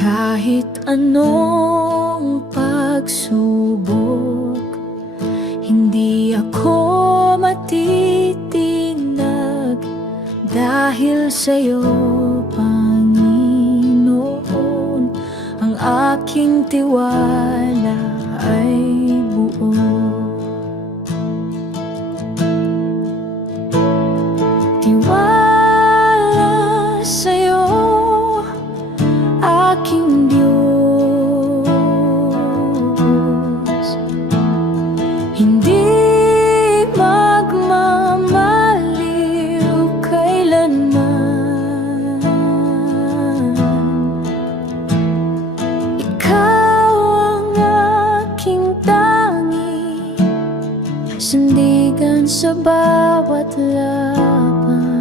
Kahit anong pagsubok, hindi ako matitinag dahil sa'yo, Panginoon. Ang aking tiwala ay buo. Tiwala sa'yo, aking Diyos. Hindi magmamaliw kailanman. Ikaw ang aking tangi, sandigan sa bawat laban.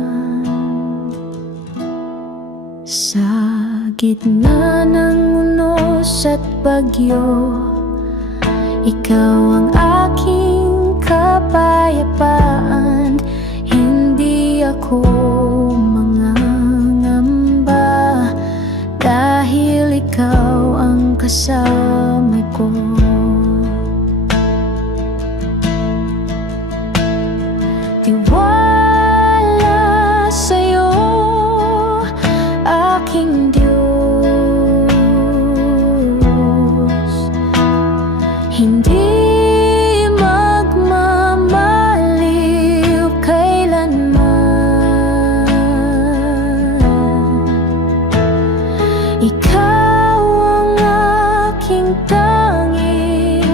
Sa gitna ng unos at bagyo, ikaw ang aking kapayapaan. Hindi ako mangangamba dahil ikaw ang kasama ko. Tiwala sa'yo, aking Diyos. Hindi magmamaliw kailanman. Ikaw ang aking tangi,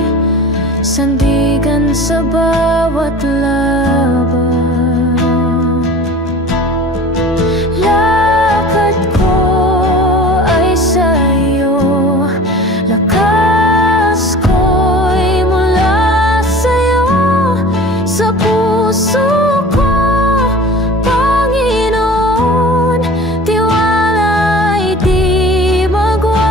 sandigan sa bawat laban. Lakad ko ay sa'yo, lakas ko'y mula sa'yo. Sa puso ko, Panginoon, tiwala'y di magwawakas.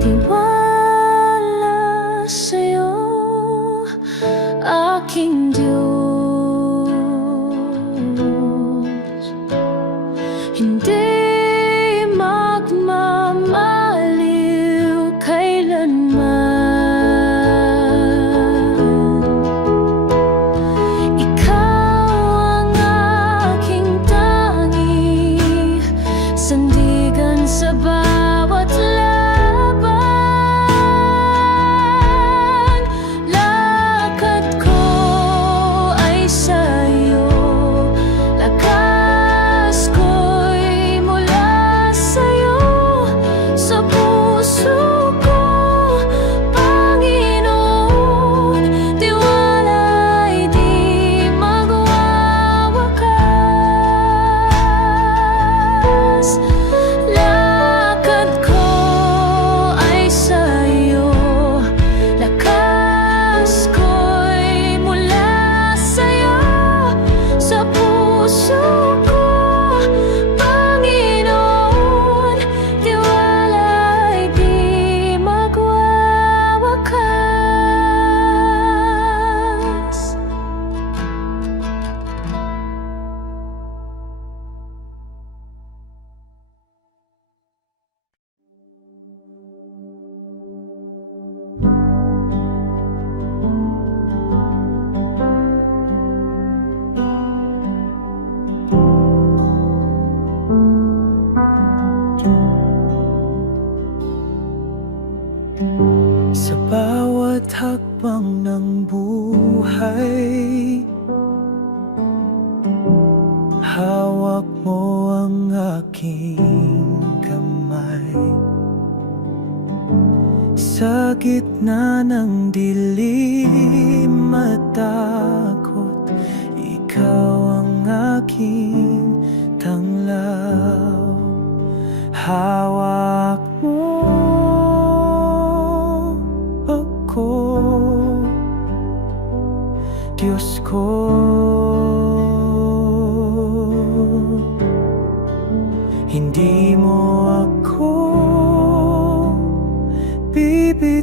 Tiwala sa'yo, aking Diyos. Hindi magmamaliw kailanman. Ikaw ang aking tangi, sandigan sa bawat laban. Lakad ko ay sa'yo, lakas ko'y mula sa'yo. Sa puso ko, Panginoon, tiwala'y di magwawakas. Lakad ko ay sa'yo, lakas ko'y mula sa'yo. Sa puso ko, Panginoon, tiwala'y di magwawakas. Sa bawat hakbang ng buhay, hawak mo ang aking kamay. Sa gitna ng dilim at ako, Diyos ko. Hindi mo ako bibitiwan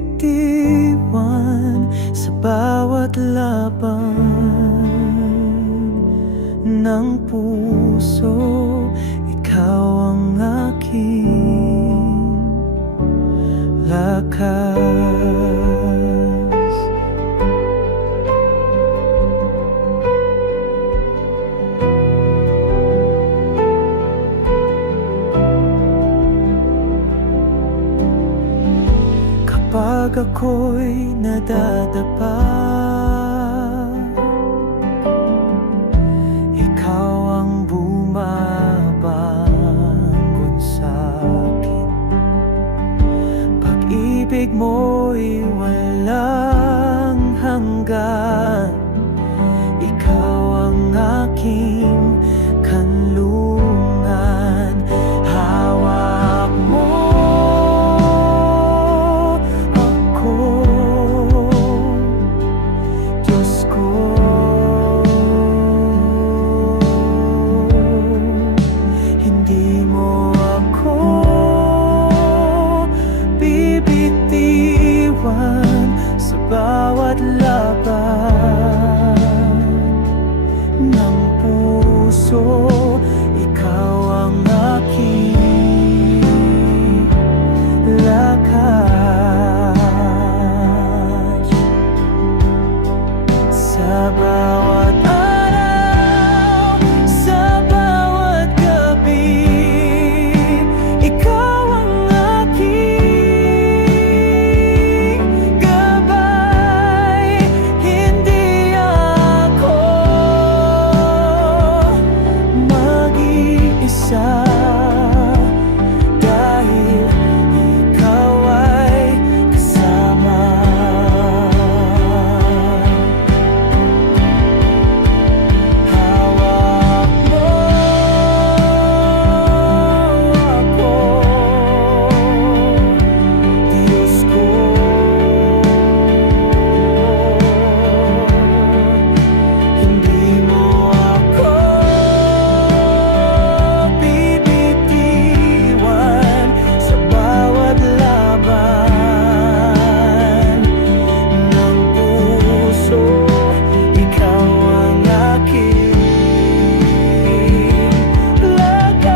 sa bawat laban ng puso. Ikaw ang aking lakas. Kapag ako'y nadadapa, ikaw ang bumabangon sa'kin. Pag-ibig mo'y walang hanggan. Ikaw ang aking kanlungan. Hawak mo ako, Diyos ko. Hindi mo ako bibitiwan sa bawat laban ng puso. Ikaw ang aking lakas. Sa bawat araw, sa bawat gabi, ikaw ang aking gabay. Hindi ako mag-iisa, dahil ikaw ay kasama. Hawak mo ako, Diyos ko. Hindi mo ako bibitiwan sa bawat laban ng puso. Ikaw ang aking lakas.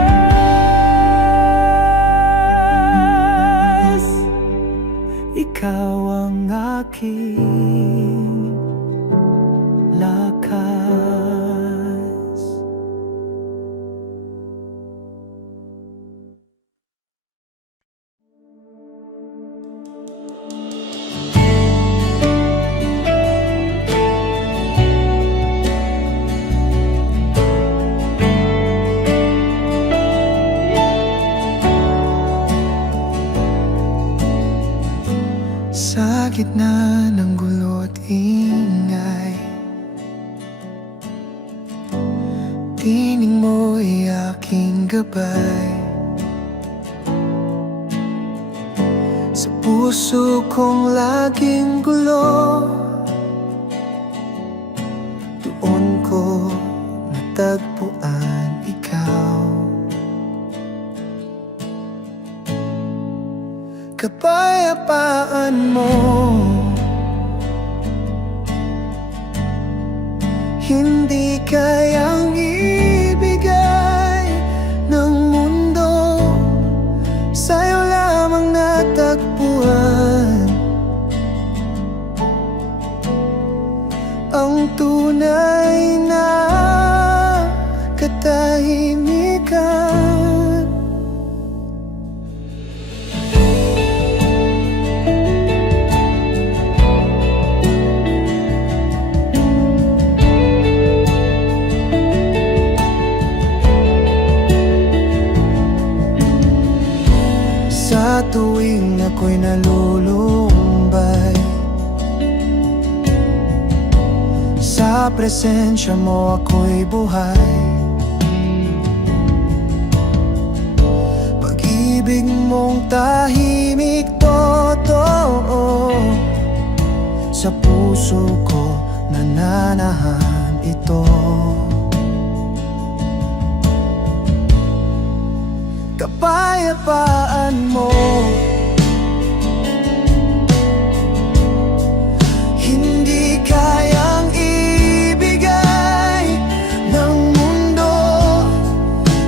Ikaw ang aking lakas. Sa gitna ng gulo at ingay, tining mo'y aking gabay. Sa puso kong laging gulo, doon ko natagpuan ikaw. Kapayapaan mo, hindi kayang ibigay ng mundo. Sa'yo lamang natagpuan ang tunay na katahimikan. Sa tuwing ako'y nalulumbay, sa presensya mo ako'y buhay. Pag-ibig mong tahimik, totoo, sa puso ko nananahan ito. Kapayapaan mo, hindi kayang ibigay ng mundo,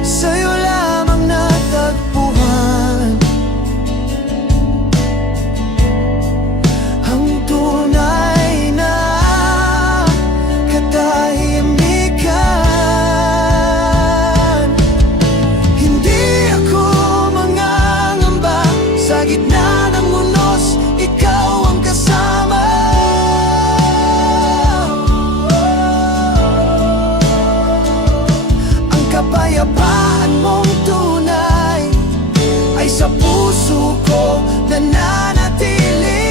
sa'yo lamang natagpuan ang tunay na katahimikan. Hindi ako mangangamba sa gitna ng unos, ikaw ang kasama. Ang kapayapaan mong tunay ay sa puso ko nananatili.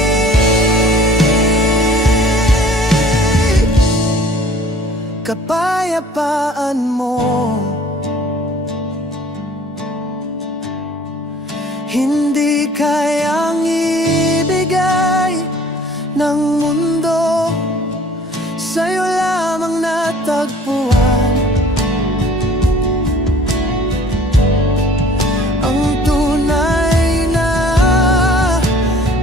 Kapayapaan mo, hindi kayang ibigay ng mundo, sa'yo lamang natagpuan ang tunay na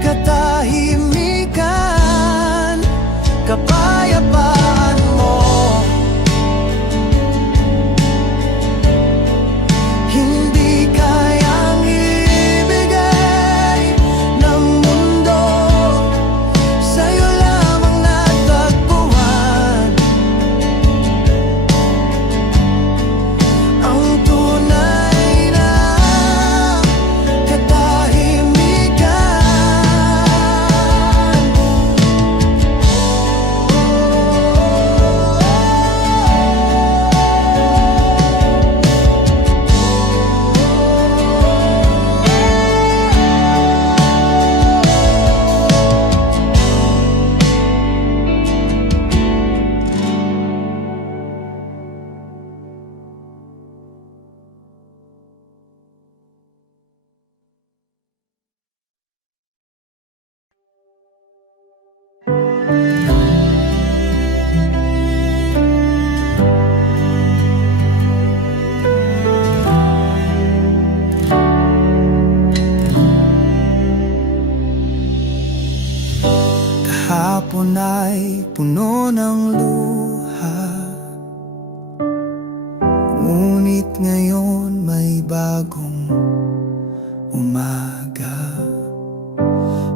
katahimikan. Kapayapaan mo, hindi kayang ibigay ng mundo, sa'yo lamang natagpuan ang tunay na katahimikan. Kahapon ay puno ng luha, ngunit ngayon may bagong umaga.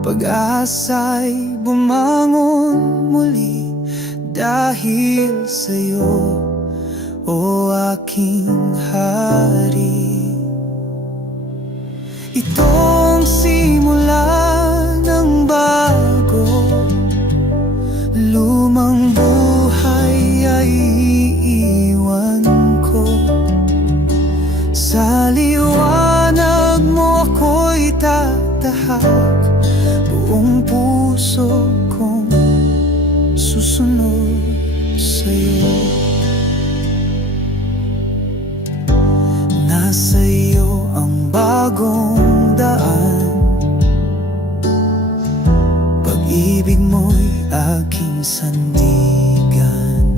Pag-asa'y bumangon muli dahil sa'yo, o aking hari. Itong simula ng bago, lumang buhay ay iiwan ko. Sa liwanag mo ako'y tatahak, buong puso kong susunod sa'yo. Nasa iyo ang bagong daan, pag-ibig mo'y aking sandigan.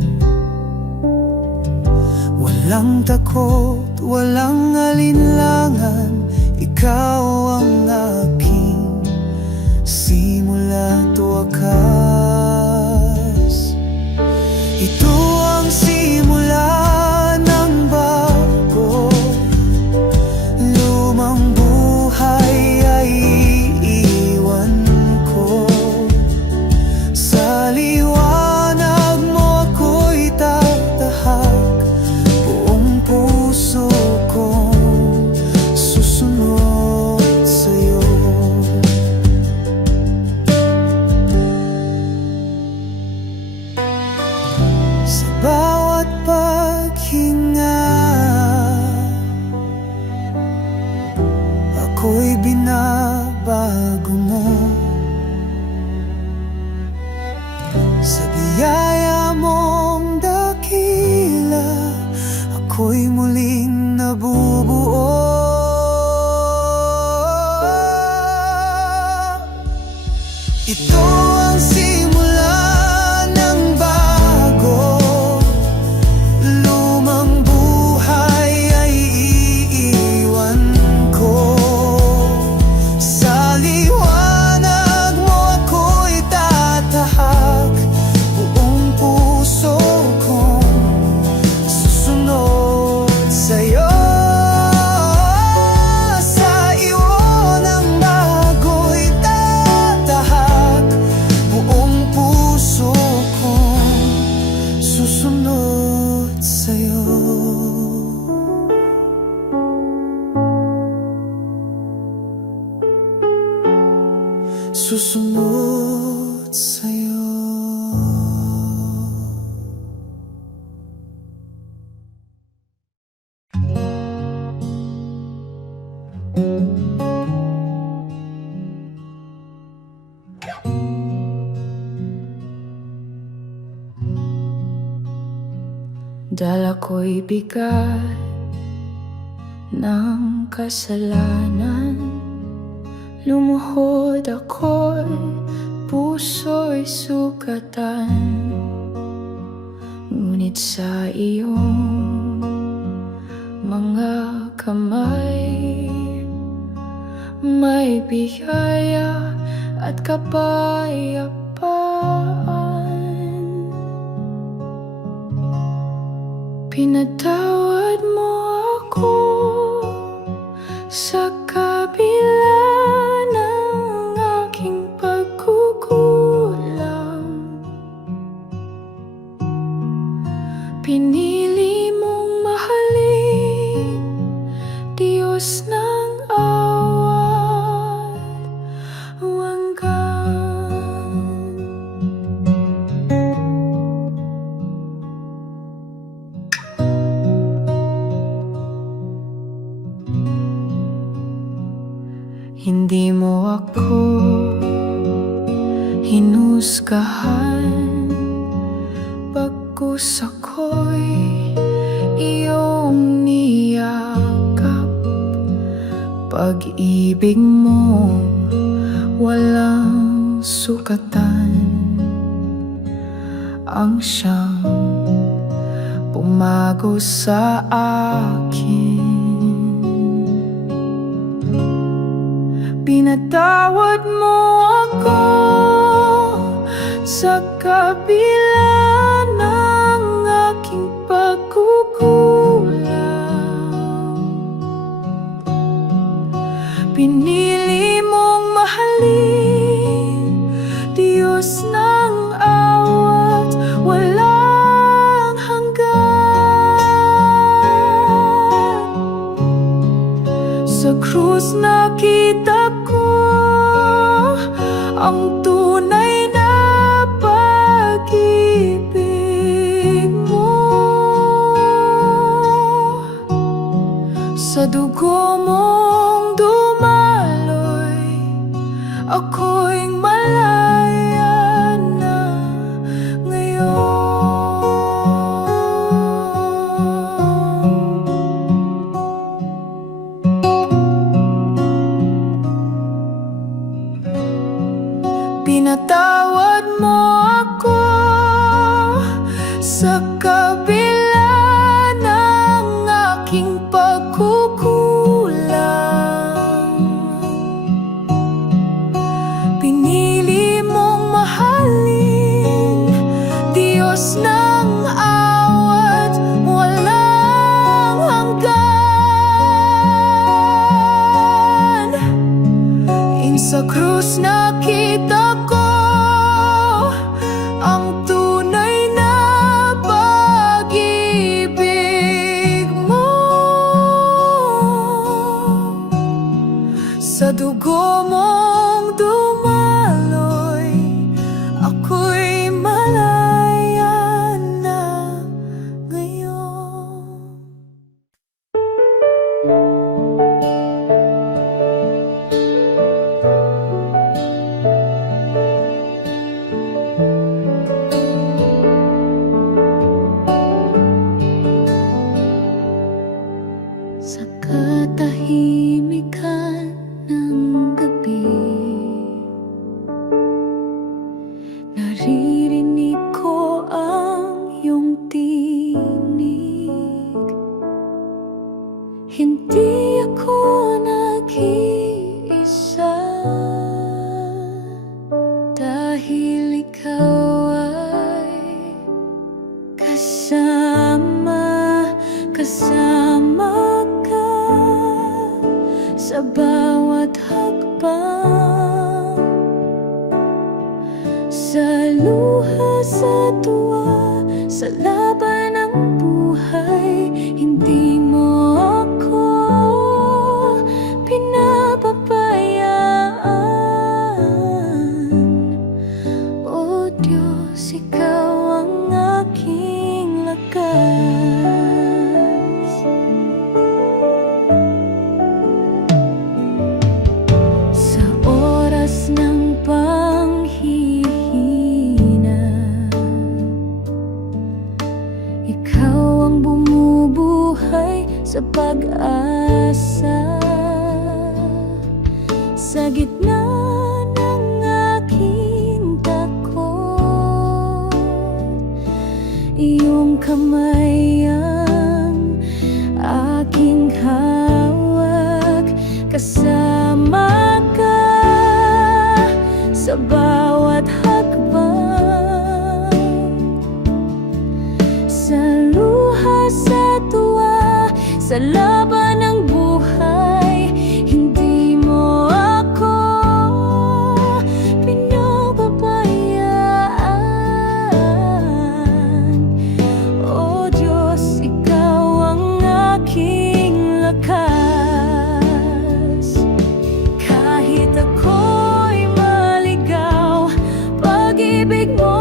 Walang takot, walang alinlangan, ikaw ang aking simula't wakas. Ito ang simula ng bago, lumang buhay ay iiwan ko. Sa liwanag mo ako'y tatahak, buong puso kong susunod sa'yo. Sa bawat paghinga, ako'y binabago mo. Sa biyaya mong dakila, ako'y muling nabubuo. Ito ang simula Dala ko'y bigat ng kasalanan. Lumuhod ako'y puso'y sugatan. Ngunit sa iyong mga kamay may biyaya at kapayapaan. Pinatawad mo ako sa kabila ng aking pagkukulang. Pinili mong mahalin, Diyos ng awat wagan. Hindi mo ako hinusgahan, bagkus ako'y iyong niyakap. Pag-ibig mo walang sukatan, ang siyang pumago sa akin. Pinatawad mo ako sa kabila ng aking pagkukulang. Pinili mong mahalin, Diyos ng awat walang hanggan. Sa krus nakita ko ang tunay na pag-ibig mo. Sa dugo mong dumaloy, ako'y malaya na ngayon. Pinatawad mo ako sa kabila ng aking pagkukulang. Pinili mong mahalin, Diyos ng awat walang hanggan. Sa krus nakita ko ang tunay na pag-ibig mo. Sa dugo mong dumaloy, ako'y malaya na ngayon. Sa katahimikan ng gabi, naririnig ko ang iyong tinig. Hindi ako nag-iisa, dahil ikaw ay kasama ka sa bawat hakbang, sa luha, sa tuwa, sa laban ng buhay. Hindi mo ako pinapabayaan. O Diyos, ikaw ang aking lakas. Sa oras ng panghihina, ikaw ang pag-asa. Sa gitna ng aking takot, iyong kamay ang aking hawak. Kasama ka sa bawat hakbang, sa luha, sa tuwa, sa laban ng buhay. Hindi mo ako pinababayaan. O Diyos, ikaw ang aking lakas. Kahit ako'y maligaw, pag-ibig mo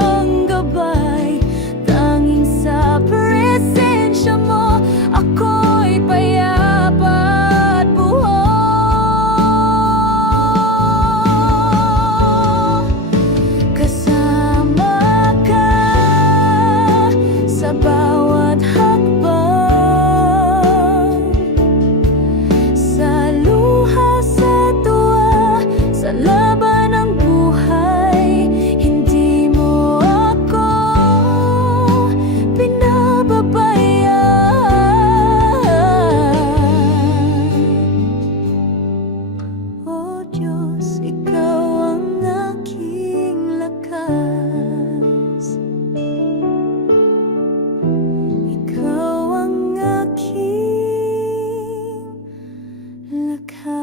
ang gabay. Tanging sa presensya mo ako'y payapa at buo. Kasama ka sa bawat hakbang, sa luha, sa tuwa, sa laban ng buhay. Hindi mo ako pinababayaan. O Diyos, ikaw ang aking lakas. Ikaw ang aking lakas.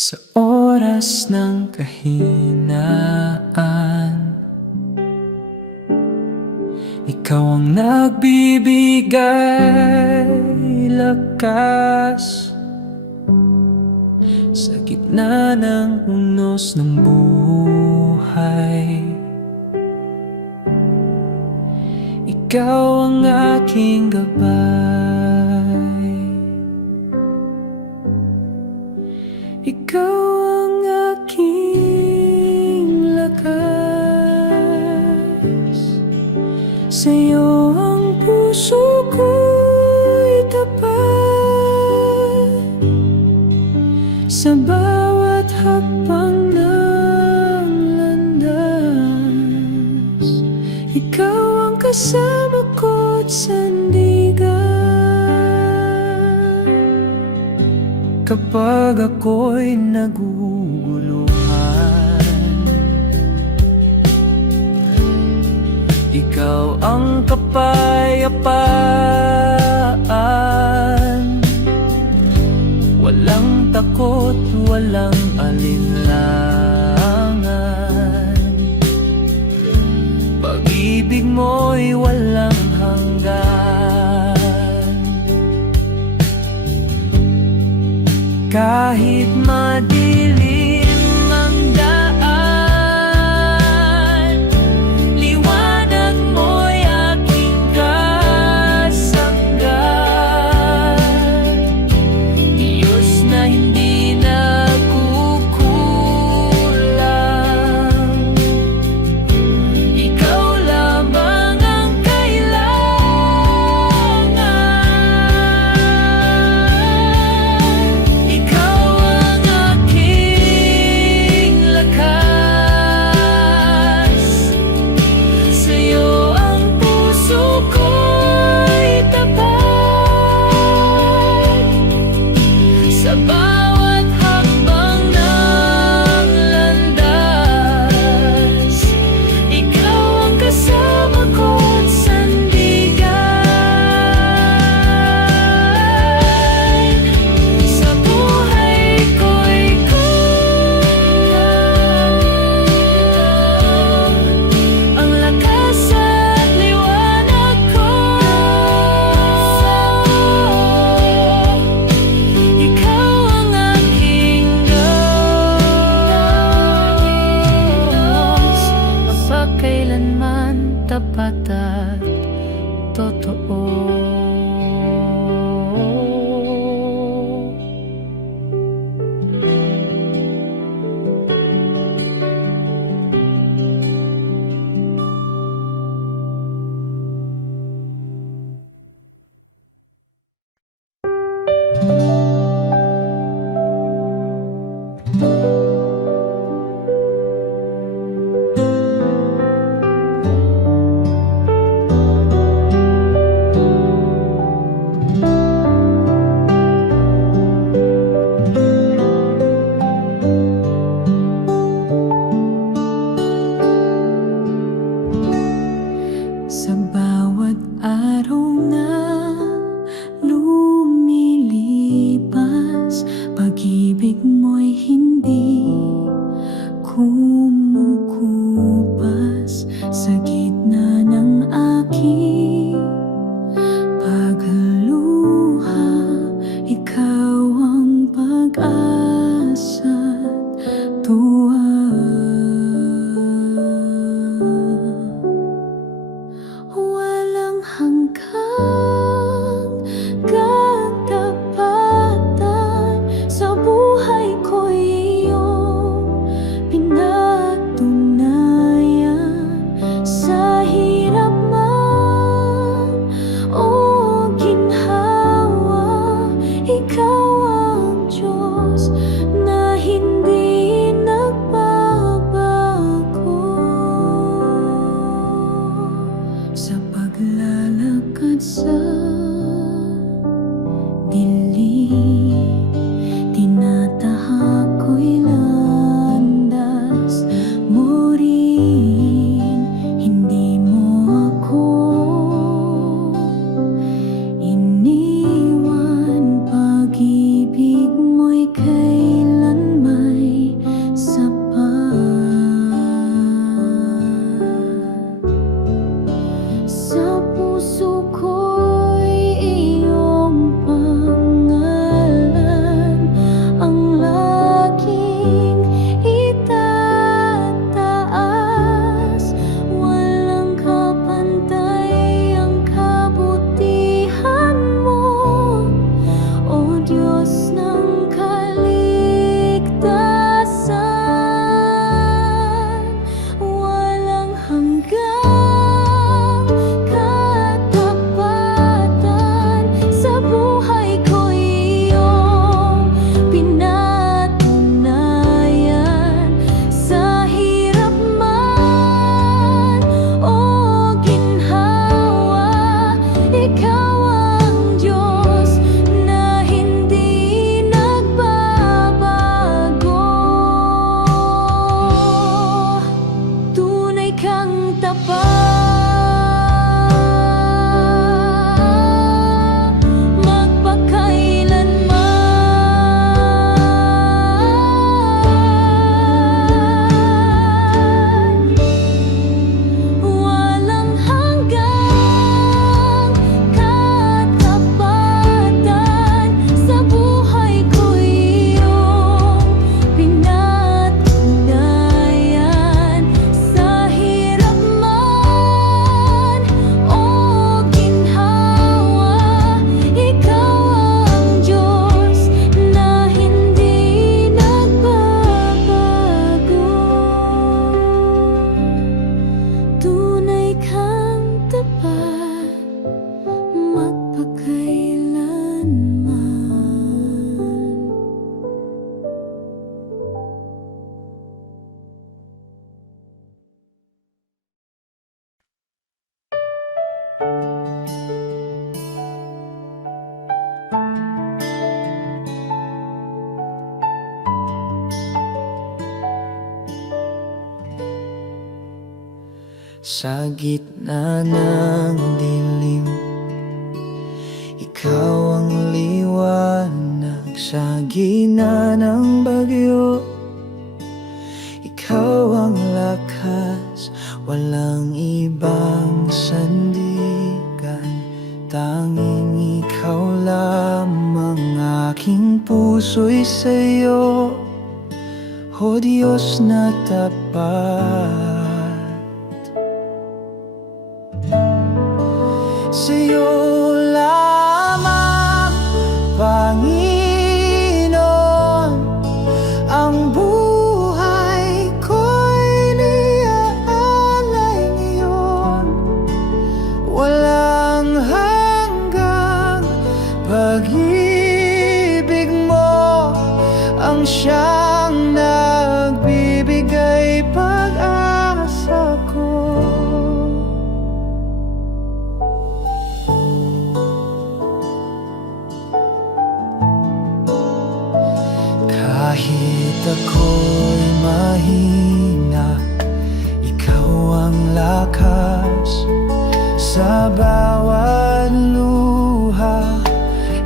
Sa oras ng kahinaan, ikaw ang nagbibigay lakas. Sa gitna ng unos ng buhay, ikaw ang aking gabay. Ikaw ang aking lakas. Sa'yo ang puso ko'y tapat. Sa bawat hakbang ng landas, ikaw ang kasama ko't sandigan. Kapag ako'y naguguluhan, ikaw ang kapayapaan. Walang takot, walang alinlangan. Pag-ibig mo'y walang hanggan. Kahit madilim ang daan, liwanag mo'y aking kasanggan. Diyos na hindi nagkukulang, ikaw lamang ang kailangan. Ikaw ang aking sa gitna ng dilim. Ikaw ang liwanag sa gina ng bagyo. Ikaw ang lakas, walang ibang sandigan. Tanging ikaw lamang, aking puso'y sa'yo, O Diyos na tapat. Sa'yo lamang, Panginoon, ang buhay ko'y niaalay ngayon. Walang hanggang pag-ibig mo ang siyang nagbibigay pag-asa ko. Kahit ako'y mahina, ikaw ang lakas sa bawat luha.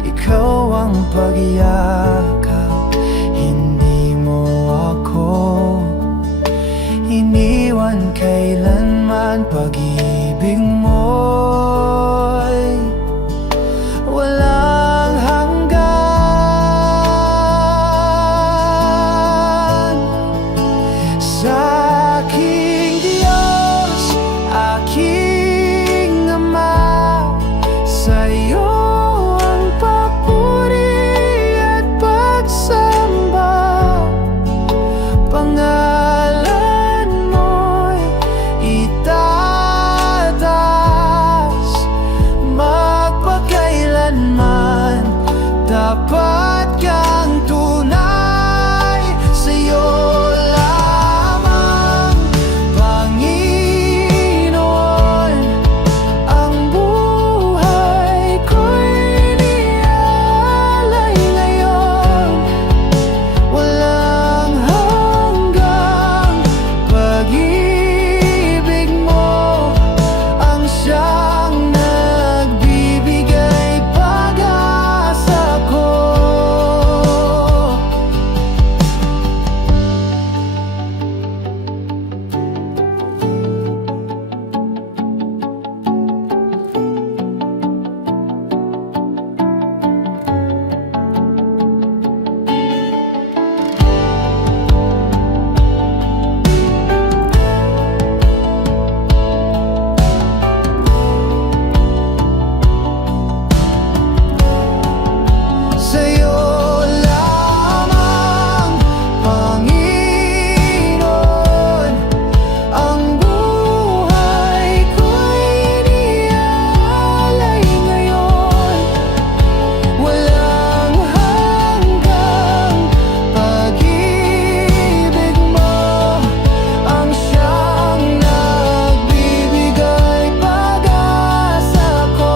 Ikaw ang pagyakap, hindi mo ako iniwan kailanman. Pag-ibig mo'y walang hanggan. Sa aking Diyos, aking Ama, sa'yo ang papuri at pagsamba. Pangalan mo'y itataas, magpakailanman. Dapat kang tunay, sa'yo lamang, Panginoon, ang buhay ko'y niaalay ngayon. Walang hanggang pag-ibig mo ang siyang nagbibigay pag-asa ko. Sa'yo lamang, Panginoon, ang buhay ko'y niaalay ngayon. Walang hanggang pag-ibig mo ang siyang nagbibigay pag-asa ko.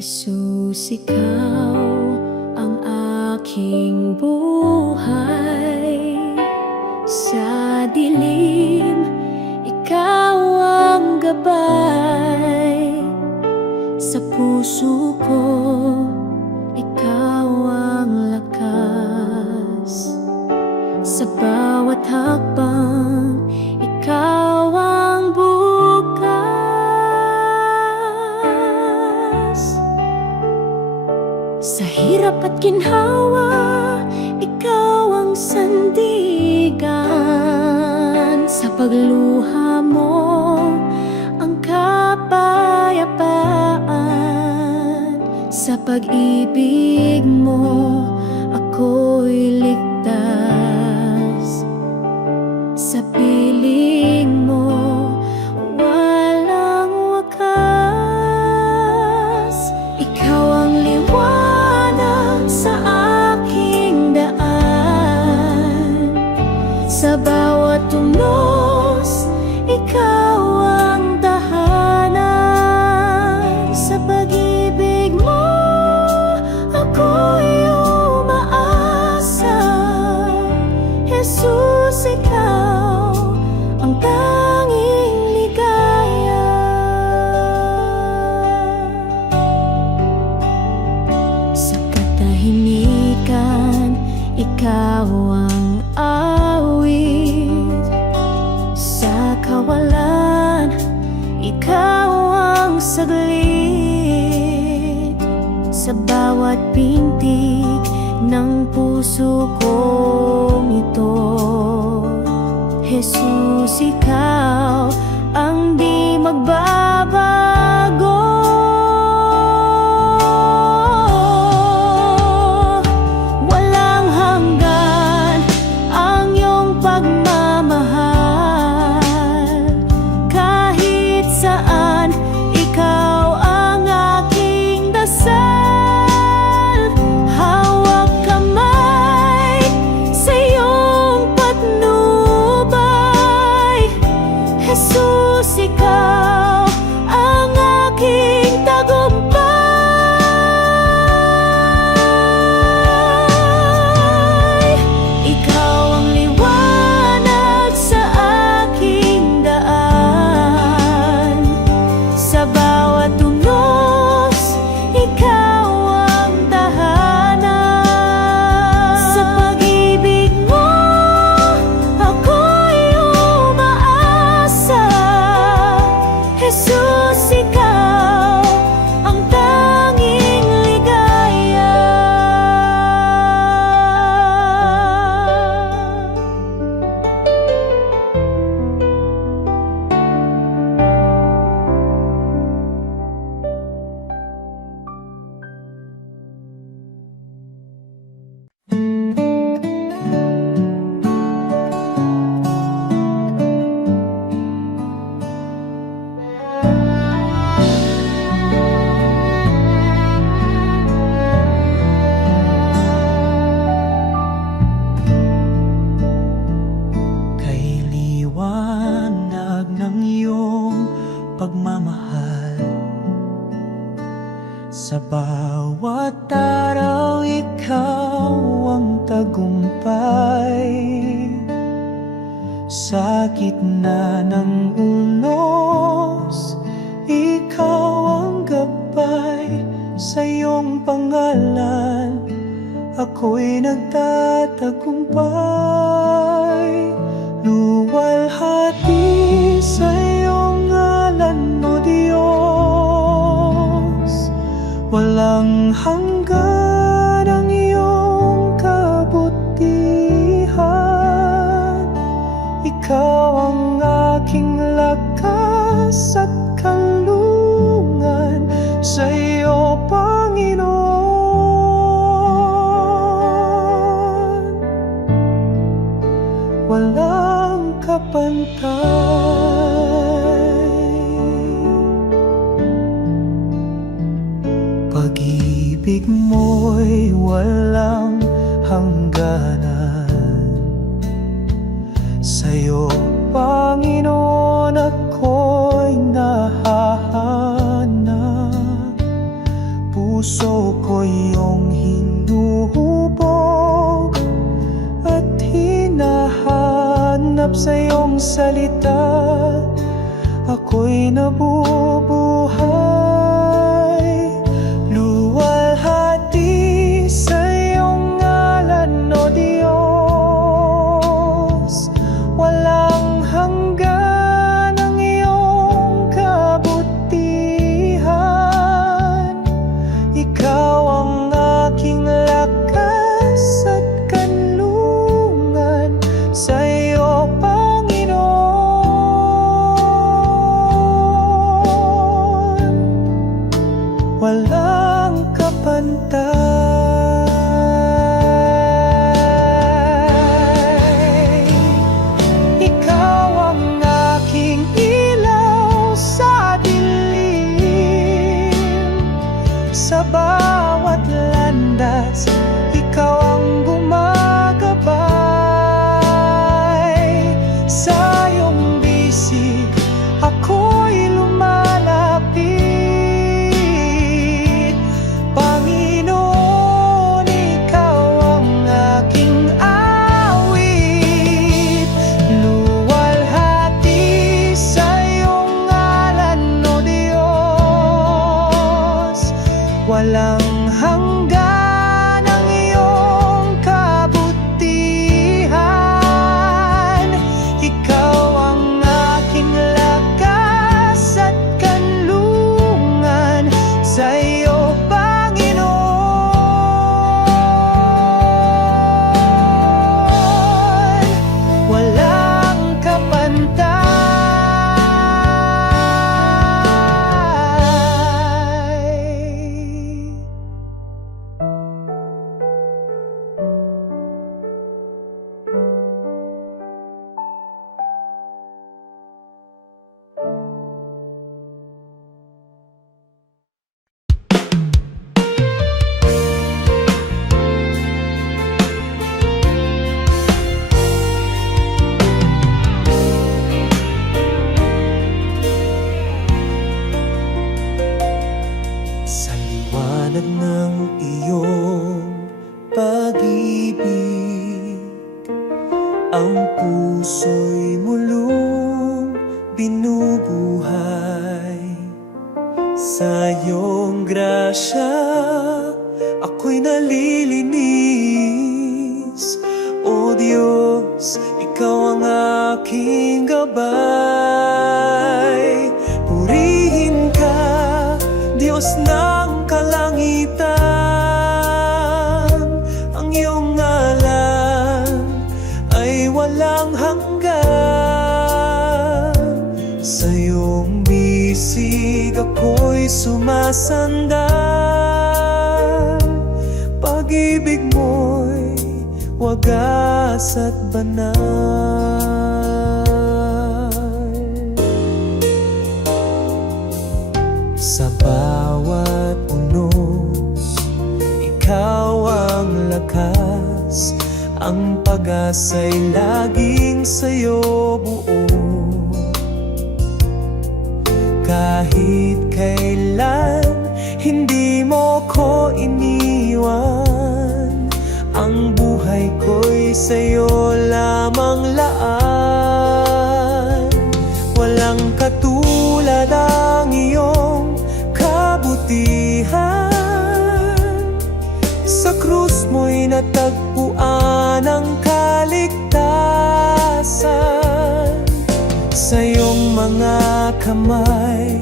Jesus, ikaw ang aking buhay. Sa dilim, ikaw ang gabay. Sa puso ko, ikaw ang lakas. Sa bawat hakbang, ikaw ang bukas. Sa hirap at ginhawa, sa pagluha mo ang kapayapaan. Sa pag-ibig mo ako'y ligtas. Sa piling mo walang wakas. Ikaw ang liwanag sa aking daan. Sa bawat tunos, ikaw ang tahanan. Sa pag-ibig mo ako'y umaasa. Jesus, ikaw ang tanging ligaya. Sa katahimikan, ikaw ang awit. Sa kawalan, ikaw ang saglit. Sa bawat pintig ng puso kong ito, Jesus, ikaw ang di magbabago. Walang hanggan ang iyong pagmamahal. Kahit saan, ikaw ang aking dasal. Hawak kamay sa iyong patnubay. Jesus, ikaw ang aking tagumpay. Ikaw ang liwanag sa aking daan. Sa bawat tunos, ikaw ang tahanan. Sa pag-ibig mo ako'y umaasa. Jesus, ikaw ang tanging ligaya. Kay liwanag ng iyong pagmamahal. Sa bawat araw, ikaw ang tagumpay. Sa gitna ng unos, ikaw ang gabay. Sa iyong pangalan, ako'y nagtatagumpay. Luwalhati sa iyong ngalan, O Diyos. Walang hanggan ang iyong kabutihan. Ikaw ang aking lakas at kalungan. Sa iyo, Panginoon, walang kapantay. Pag-ibig mo'y walang hangganan. Sa'yo, Panginoon, ako'y nahahanap. Puso ko iyong hinuhubog at hinahanap. Sa iyong salita ako'y nabubuhay. Luwalhati sa iyong ngalan, O Diyos. Walang hanggan ang iyong kabutihan. Ikaw ang aking lakas at kanlungan. Sa iyo, Panginoon, siya, ako'y nalilinis. O Diyos, Ikaw ang aking gabay. Purihin ka, Diyos ng kalangitan. Ang iyong ngalan ay walang hanggan. Sa iyong bisig ako'y sumasandal. Pag-ibig mo'y wagas at banal. Sa bawat unos, Ikaw ang lakas. Ang pag-asa'y laging sa'yo buo. Kahit kailan, hindi mo ko iniwan. Ang buhay ko'y sa'yo lamang laan. Walang katulad ang iyong kabutihan. Sa krus mo'y natagpuan ang kaligtasan. Sa iyong mga kamay,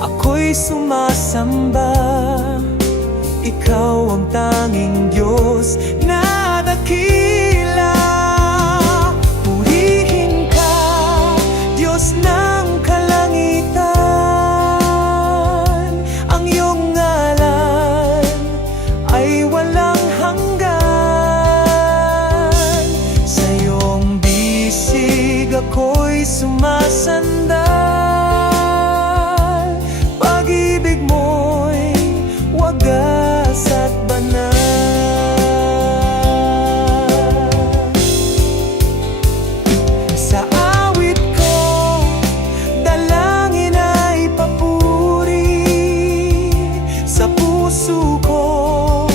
ako'y sumasamba. Ikaw ang tanging Diyos na dakila. Purihin ka, Diyos ng kalangitan. Ang iyong ngalan ay walang hanggan. Sa iyong bisig ako'y sumasandal. Pag-ibig mo'y wagas at banal. Sa awit ko, dalangin ay papuri. Sa puso ko,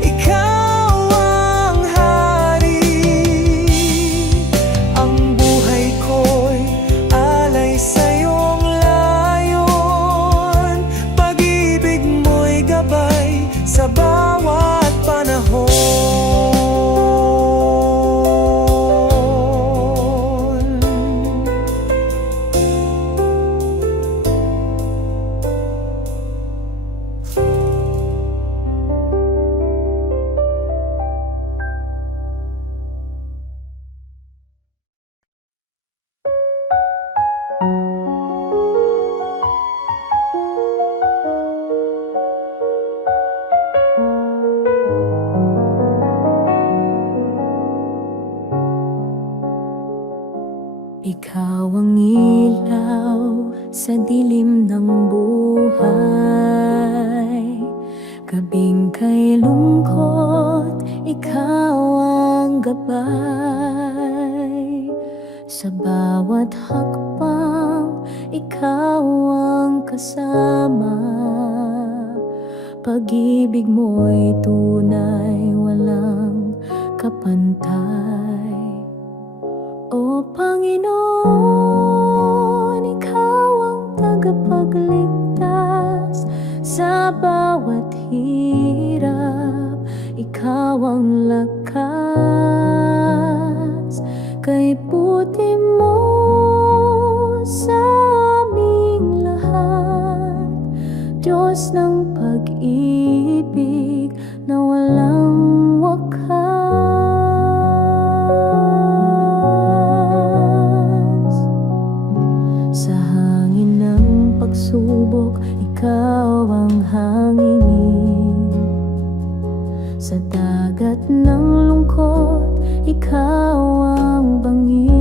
Ikaw ang hari. Ang buhay ko'y alay sa iyong layon. Pag-ibig mo'y gabay sa bawat panahon. Ikaw ang ilaw sa dilim ng buhay. Gabing kay lungkot, Ikaw ang gabay. Sa bawat hakbang, Ikaw ang kasama. Pag-ibig mo'y tunay, walang kapantay. O Panginoon, Ikaw ang tagapagligtas. Sa bawat hirap, Ikaw ang lakas. Kay puti mo sa aming lahat, Diyos ng pag-ibig na walang wakas. Sa hangin ng pagsubok, Ikaw ang hanginin. Sa dagat ng lungkot, Ikaw ang bangin.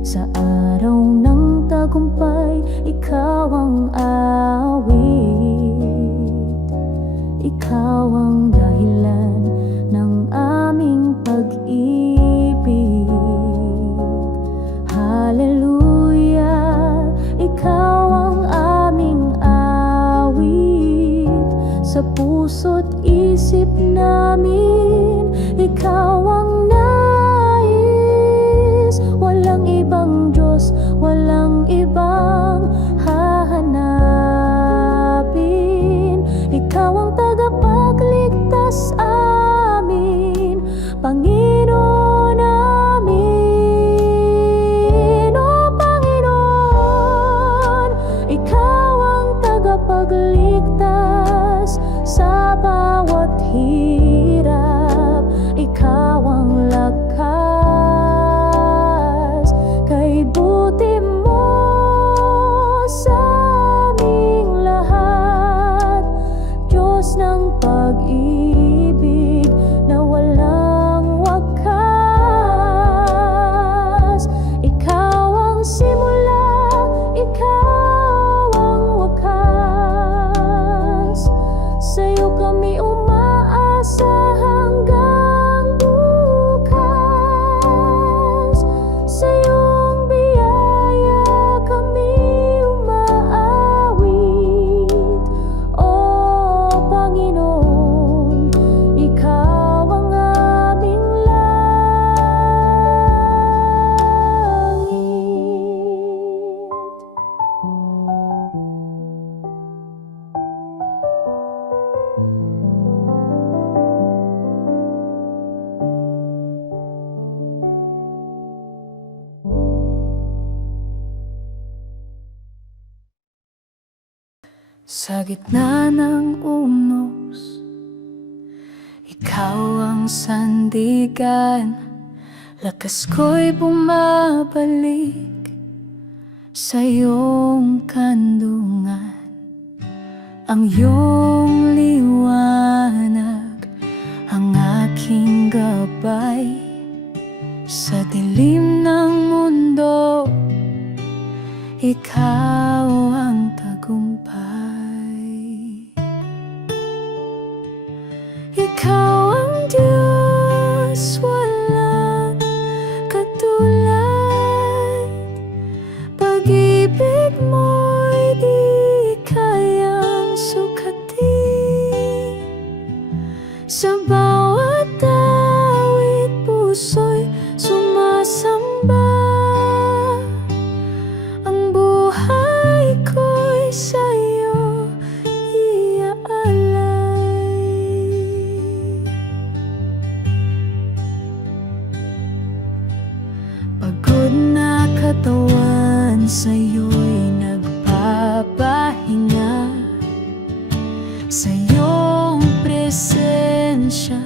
Sa araw ng tagumpay, Ikaw ang awit. Ikaw ang dahilan ng aming pag-ibig. Hallelujah, Ikaw ang aming awit. Sa puso't isip namin, Ikaw ang nais. Walang ibang Diyos, walang ibang hahanapin. Sa gitna ng unos, ikaw ang sandigan. Lakas ko'y bumabalik sa iyong kandungan. Ang iyong liwanag ang aking gabay. Sa dilim ng mundo, ikaw ang tagumpay. Ikaw ang Diyos, walang katulad. Pag-ibig mo'y di kayang sukatin. Sa bawat awit puso'y sumasamba. Ang buhay ko'y sa'yo iaalay. Pagod na katawan sa'yo'y nagpapahinga. Sa iyong presensya,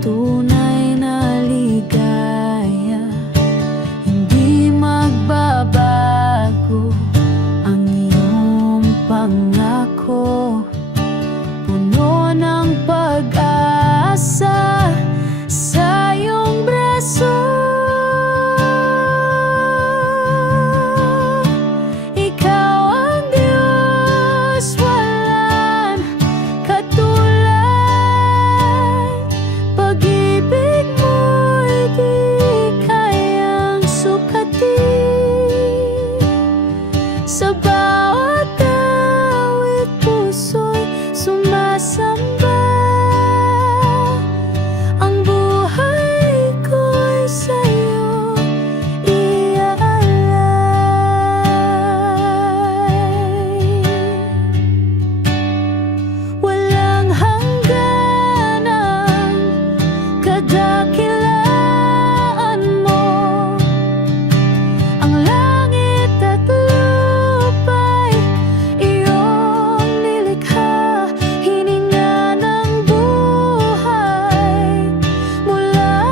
tunay na ligaya. Hindi magbabago ang iyong pangako. Puno ng pag-asa sa iyong braso. Ikaw ang Diyos, walang katulad. Pag-ibig mo'y di kayang sukatin. Sa bawat awit puso'y sumasamba. Ang buhay ko'y sa'yo iaalay. Walang hangganan kadakilaan mo. Ang langit at lupa'y iyong nilikha. Hininga ng buhay mula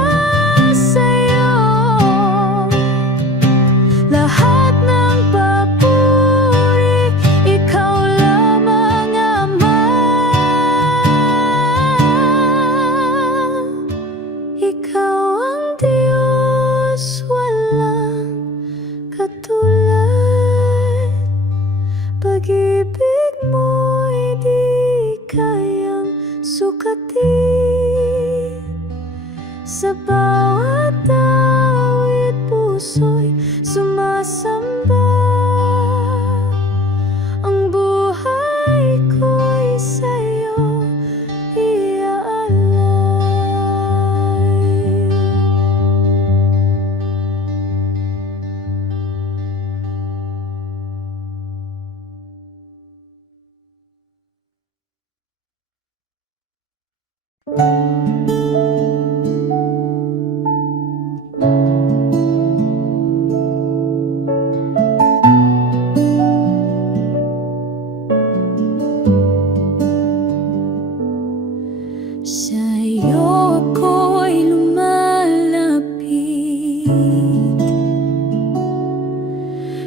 sa'yo. Lahat ng papuri, ikaw lamang, Ama. Ikaw ang Diyos, walang katulad. Pag-ibig mo'y di kayang sukatin. Sa bawat awit puso'y sumasamba. Ang buhay ko'y sa'yo iaalay. Sa'yo ako'y lumalapit.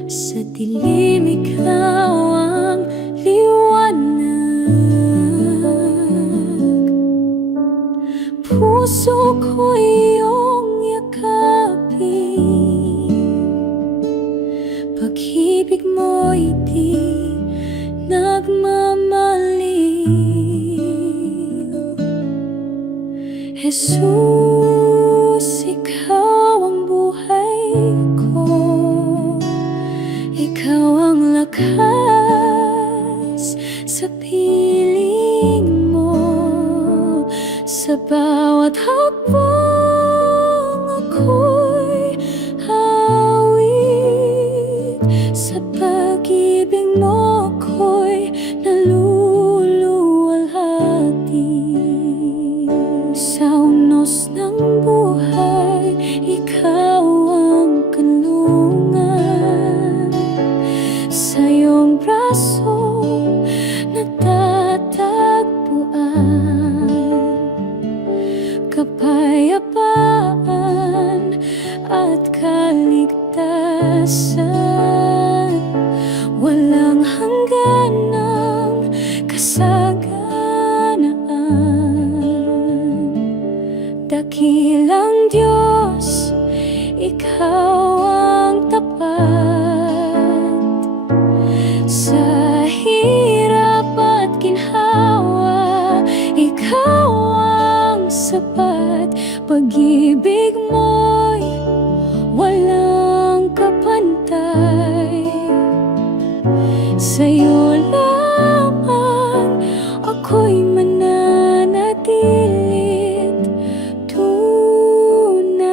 Sa dilim ikaw ang liwanag. Puso ko iyong yakapin. Pag-ibig mo'y di nagmamaliw. Jesus, ikaw ang buhay ko. Ikaw ang lakas sa piling mo. Sa bawat hakbang ako'y hawig. Sa pag-ibig mo ako'y naluluwalhati. Sa unos ng buhay, ikaw ang kanlungan. Sa iyong braso kaligtasan. Walang hangganang kasaganaan. Dakilang Diyos, Ikaw ang tapat. Sa hirap at ginhawa, Ikaw ang sapat. Pag-ibig mo'y walang kapantay. Sa'yo lamang ako'y mananatilit tunay.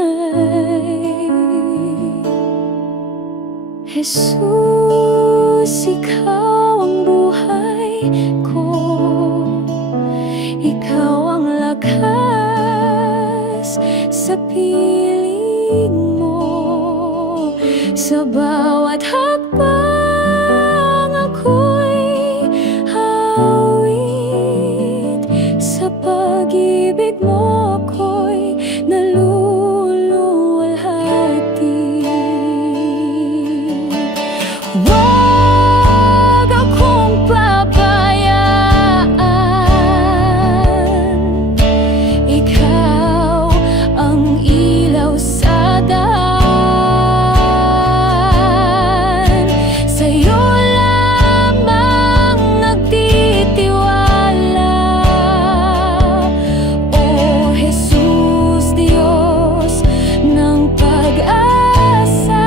Jesus, Ikaw ang buhay ko. Ikaw ang lakas sa piling mo. Sa bawat hakbang ako'y hawit. Sa pag-ibig mo ako'y naluluwalhati. Huwag akong pabayaan. Ikaw ang ilaw sa daan. Sa'yo lamang nagtitiwala. O Jesus, Diyos ng pag-asa.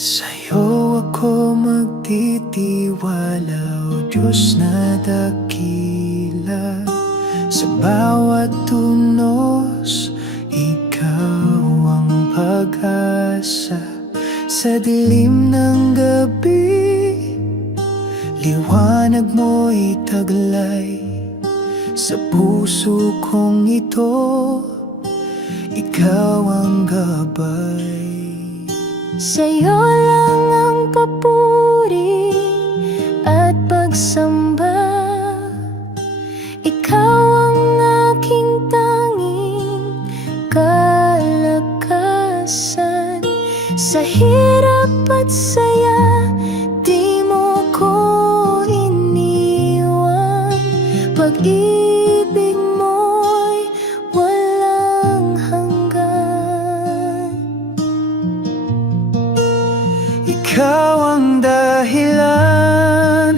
Sa'yo ako magtitiwala, O Diyos na dakila. Sa bawat tunos, Ikaw ang pag-asa. Sa dilim ng gabi, liwanag mo'y taglay. Sa puso kong ito, Ikaw ang gabay. Sa'yo lang ang papuri at pagsamba. Ikaw ang aking tanging kalakasan. Sa hirap at saya, di mo ko iniwan. Pag-ibig mo'y walang hanggan. Ikaw ang dahilan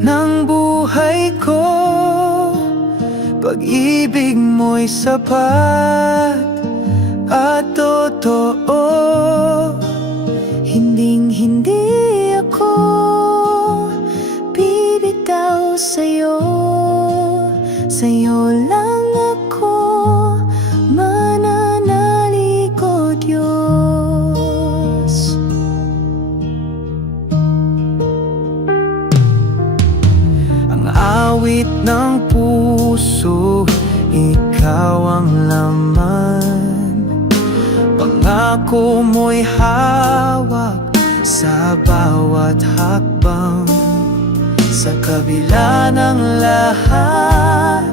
ng buhay ko. Pag-ibig mo'y sapat at totoo. Hinding-hindi ako bibitaw sa'yo. Sa'yo lang ako mananalig, O Diyos. Ang awit ng puso, Ikaw ang laman. Pangako mo'y hawak sa bawat hakbang. Sa kabila ng lahat,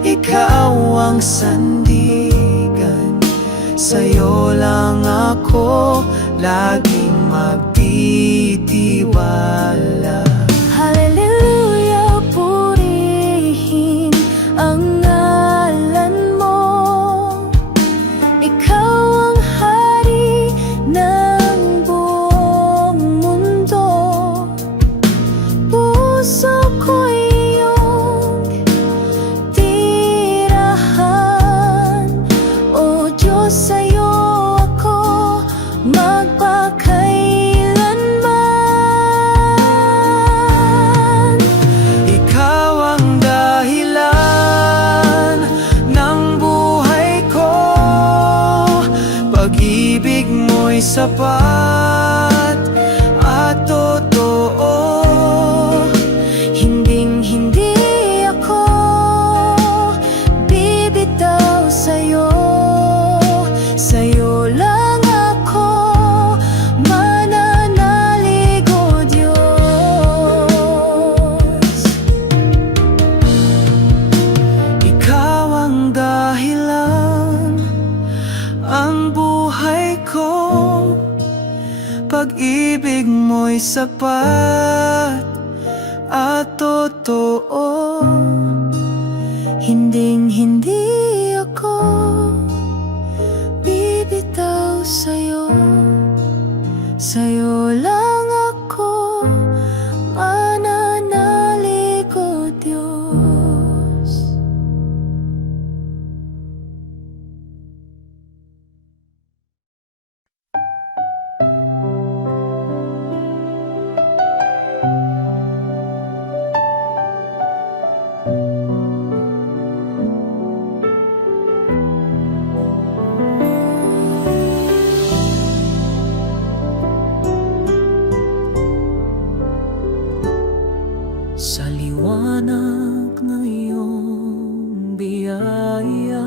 Ikaw ang sandigan. Sa'yo lang ako laging magtitiwala. Hallelujah, purihin ang ngalan mo. Ikaw ang hari ng buong mundo. mo'y sapat at totoo. Hinding-hindi ako bibitaw sa'yo. Sa'yo lang ako mananalig, o Diyos. Sa liwanag ng iyong biyaya,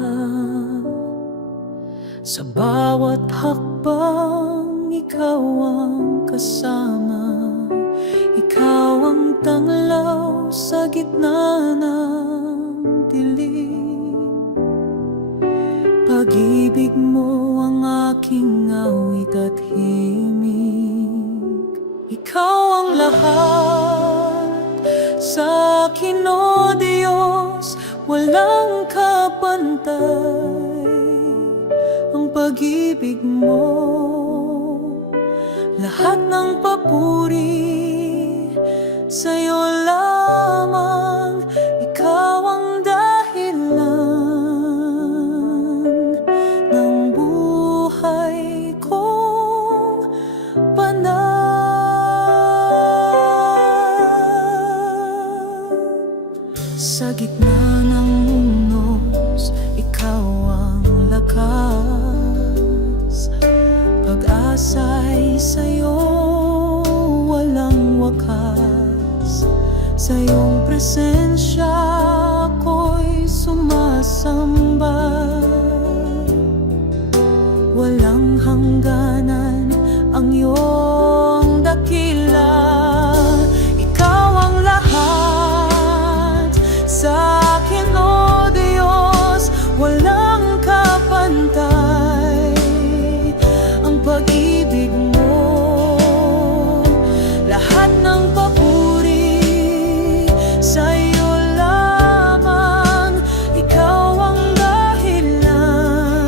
sa bawat hakbang ikaw ang kasama. Ikaw ang tanglaw sa gitna ng dilim. Pag-ibig mo ang aking awit at himig. Ikaw ang lahat sa akin, o Diyos, walang kapantay ang pag-ibig mo. Lahat ng papuri sa'yo lamang, ikaw ang dahilan ng buhay kong banal. Sa gitna ng unos, ikaw ang lakas. Pag-asa'y sa'yo walang wakas. Sa iyong presensya ako'y sumasamba. Walang hangganan ang iyong dakila. Ikaw ang lahat sa akin, o Diyos, walang kapantay ang pag-ibig mo. Lahat ng papuri sa iyo lamang, ikaw ang dahilan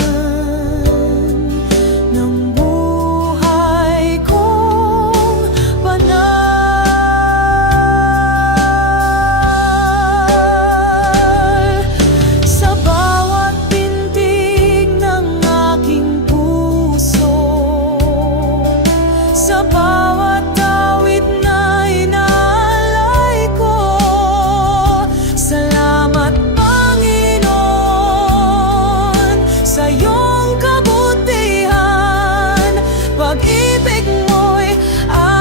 ng buhay kong banal. Sa bawat pintig ng aking puso, sa bawat awit na inaalay ko, salamat Panginoon sa iyong kabutihan. Pag-ibig mo'y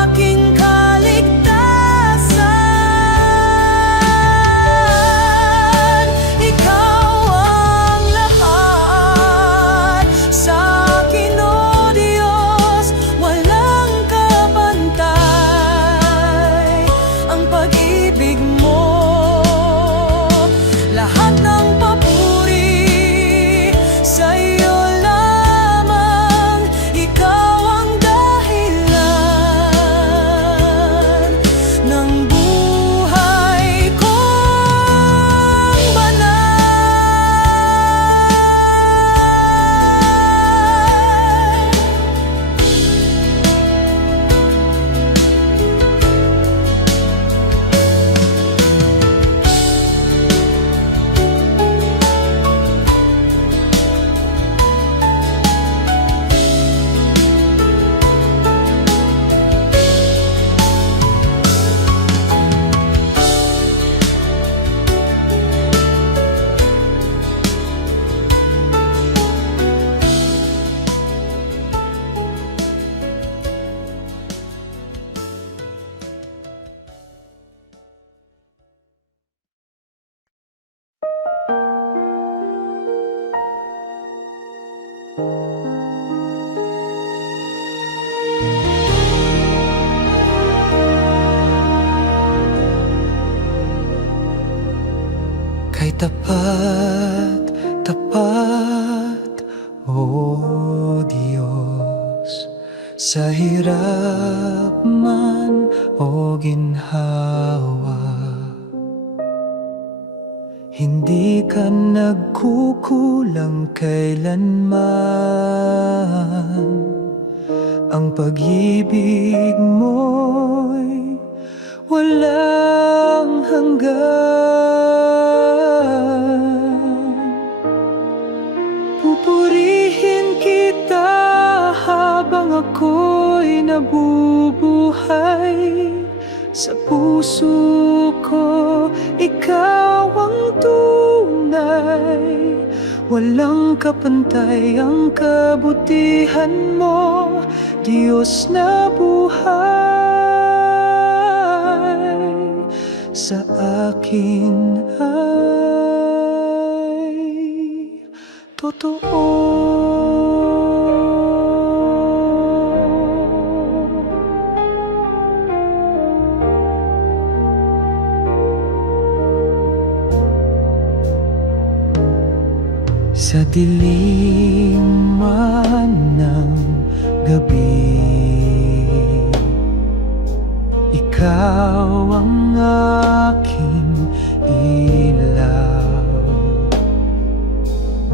aking kaligtasan. Ikaw ang lahat sa akin, o Diyos, walang kapantay ang pag-ibig mo. Lahat ng papuri sa iyo lamang, ikaw ang dahilan ng buhay kong banal. Kay tapat, tapat, o Diyos, Sa hirap man o ginhawa, hindi ka nagkukulang kailanman. Ang pag-ibig mo'y walang hanggan. Pupurihin kita habang ako'y nabubuhay. Sa puso ko, ikaw ang tunay. Walang kapantay ang kabutihan mo, Diyos na buhay. Sa akin ay totoo. Sa dilim man ng gabi, ikaw ang aking ilaw.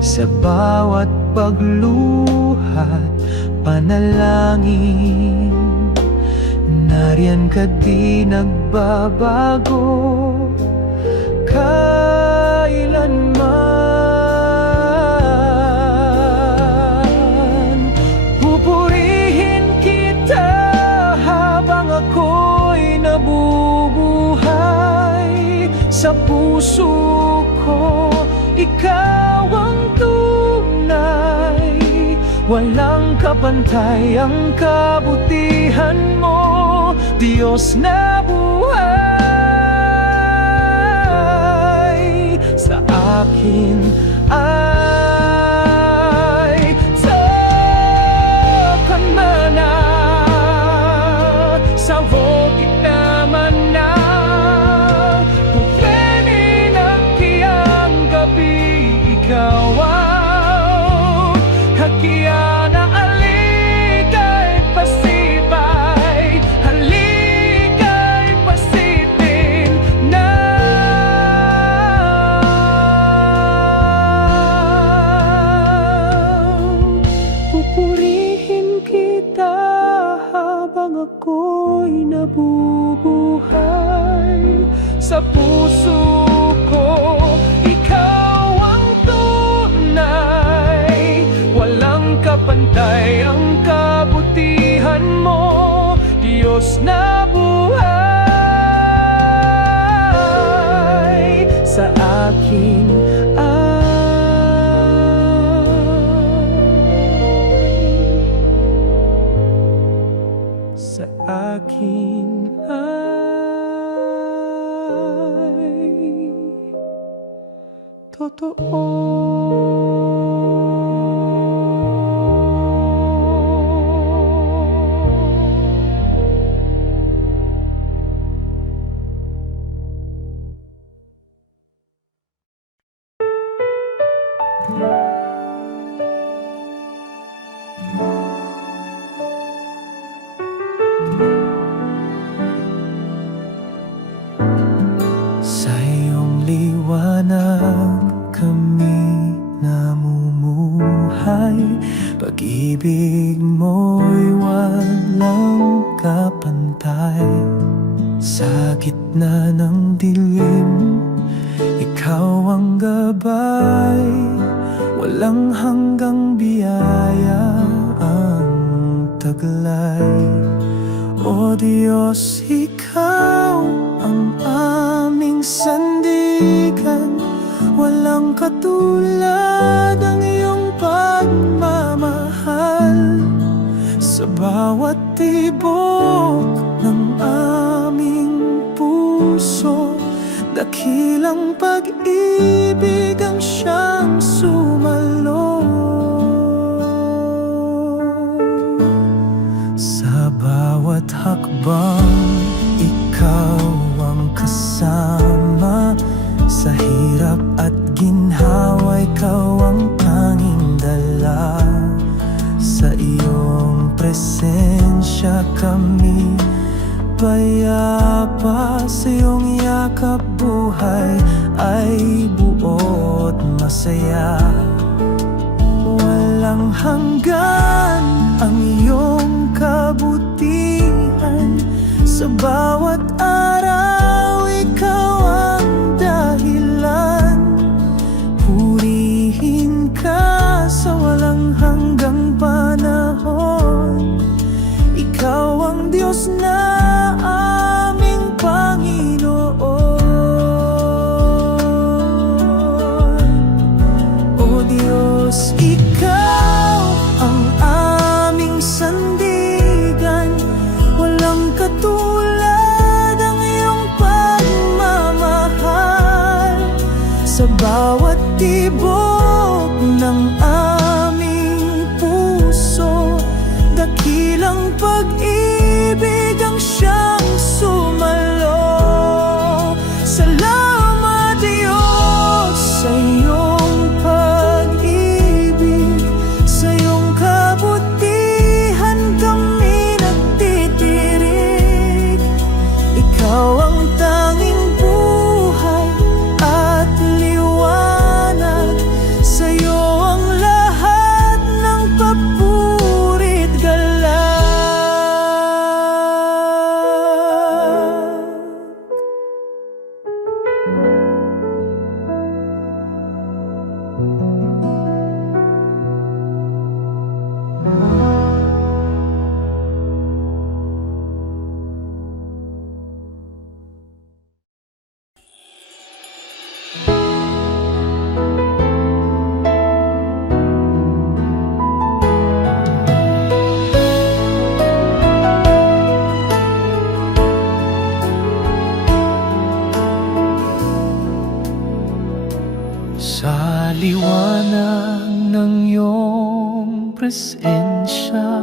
Sa bawat pagluhat, panalangin, nariyan ka di nagbabago kailanman. Sa puso ko, ikaw ang tunay. Walang kapantay ang kabutihan mo, Diyos na buhay. Sa akin ay takanmana, sa bukit naman na ikaw ang hakiana, alikay pasipay, halikay pasitin na. Pupurihin kita habang ako'y nabubuhay. Sa puso ko, kapantay ang kabutihan mo, Diyos na buhay. Sa akin sa akin ay totoo. Sa iyong liwanag kami namumuhay. Pag-ibig mo'y walang kapantay. Sa gitna ng dilim, ikaw ang gabay. Walang hanggang biyaya ang taglay. O Diyos, ikaw ang aming sandigan. Walang katulad ang iyong pagmamahal. Sa bawat tibok ng aming puso, dakilang pag-ibig ang siyang sumalo. Sa bawat hakbang, ikaw ang kasama. Sa hirap at ginhawa, ikaw ang tanging dala. Sa iyong presensya masaya pa sa iyong yakap, buhay ay buot masaya. Walang hanggan ang iyong kabutihan, sa bawat araw ikaw ang dahilan. Purihin ka sa walang hanggang panahon, ikaw ang Diyos na aming Panginoon. O Diyos, ikaw ang aming sandigan, walang katulad ang iyong pagmamahal. Sa bawat tibok ng aming puso, dakilang pag-ibig ang siyang sumalo. Salamat Diyos sa iyong pag-ibig, sa iyong kabutihan kami nagtitirik. Ikaw ang tanging buhay at liwanag, sa iyo ang lahat ng papuri't galak. Sa liwanag ng iyong presensya,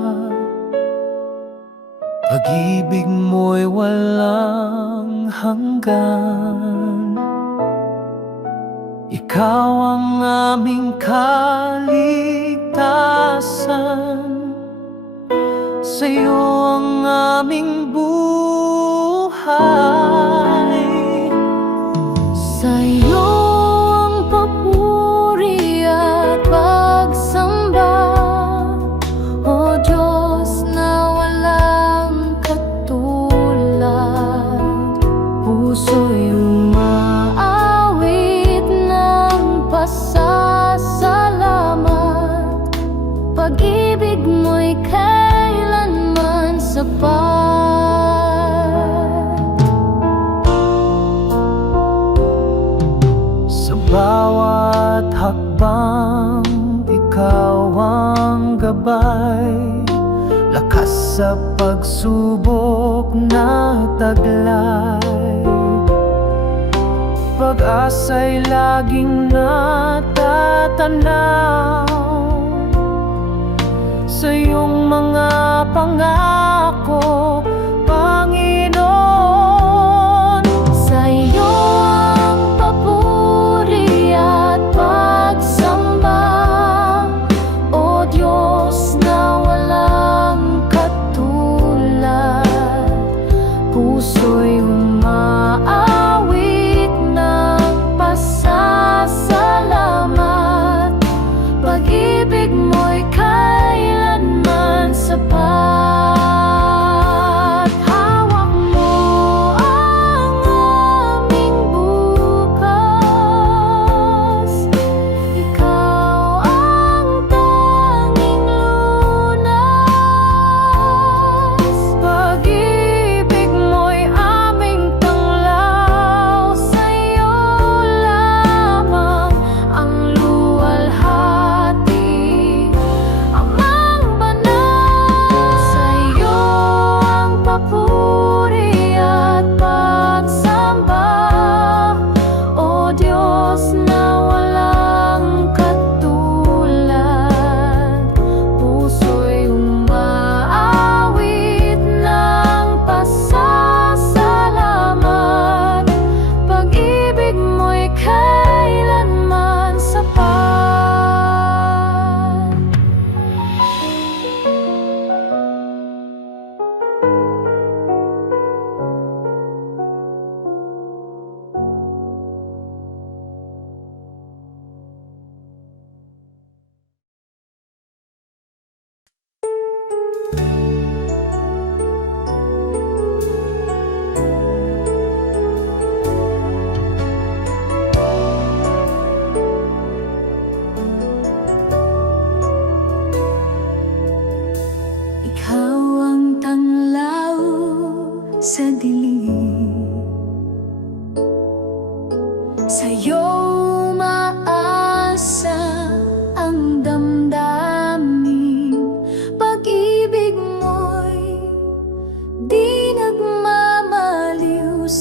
pag-ibig mo'y walang hanggan. Ikaw ang aming kaligtasan, sa iyo ang aming buhay. Sa iyo ang papuri at pagsamba, O Diyos na walang katulad. Puso'y umaawit ng pasasalamat, pag-ibig mo'y kailanman sapat. Sa bawat hakbang, ikaw ang gabay, lakas sa pagsubok na taglay. Pag-asa'y laging natatanaw sa iyong mga pangako, Panginoon. Sa iyo ang papuri at pagsamba, O Diyos na walang katulad. Puso'y umaawit ng pasasalamat, pag-ibig mo'y kailanman sapat.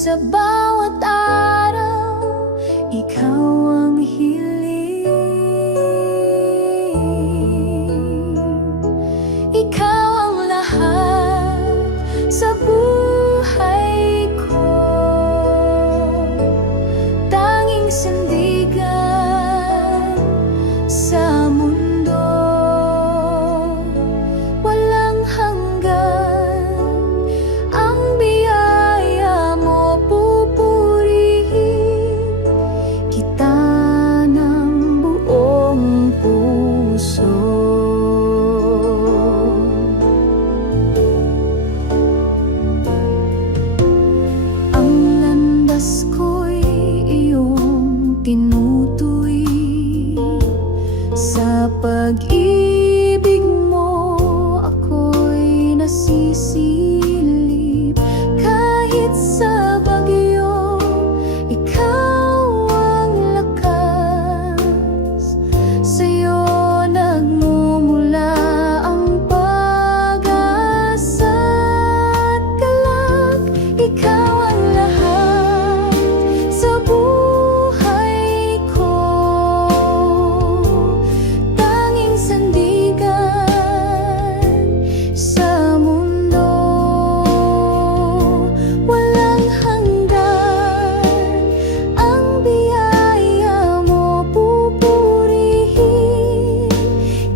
Sa bawat araw, ikaw ang hiling. Ikaw ang lahat sa buhay ko. Tanging sandigan sa mundo, walang hanggan. Ang biyaya mo pupurihin kita ng buong puso. Ang landas ko'y iyong tinutuwi. Sa pag-ibig mo ako'y nasisilip. Kahit sa bagyo, ikaw ang lakas. Sa'yo nagmumula ang pag-asa at galak. Ikaw ang lahat sa buhay ko. Tanging sandigan sa mundo, walang hanggan. Ang biyaya mo pupurihin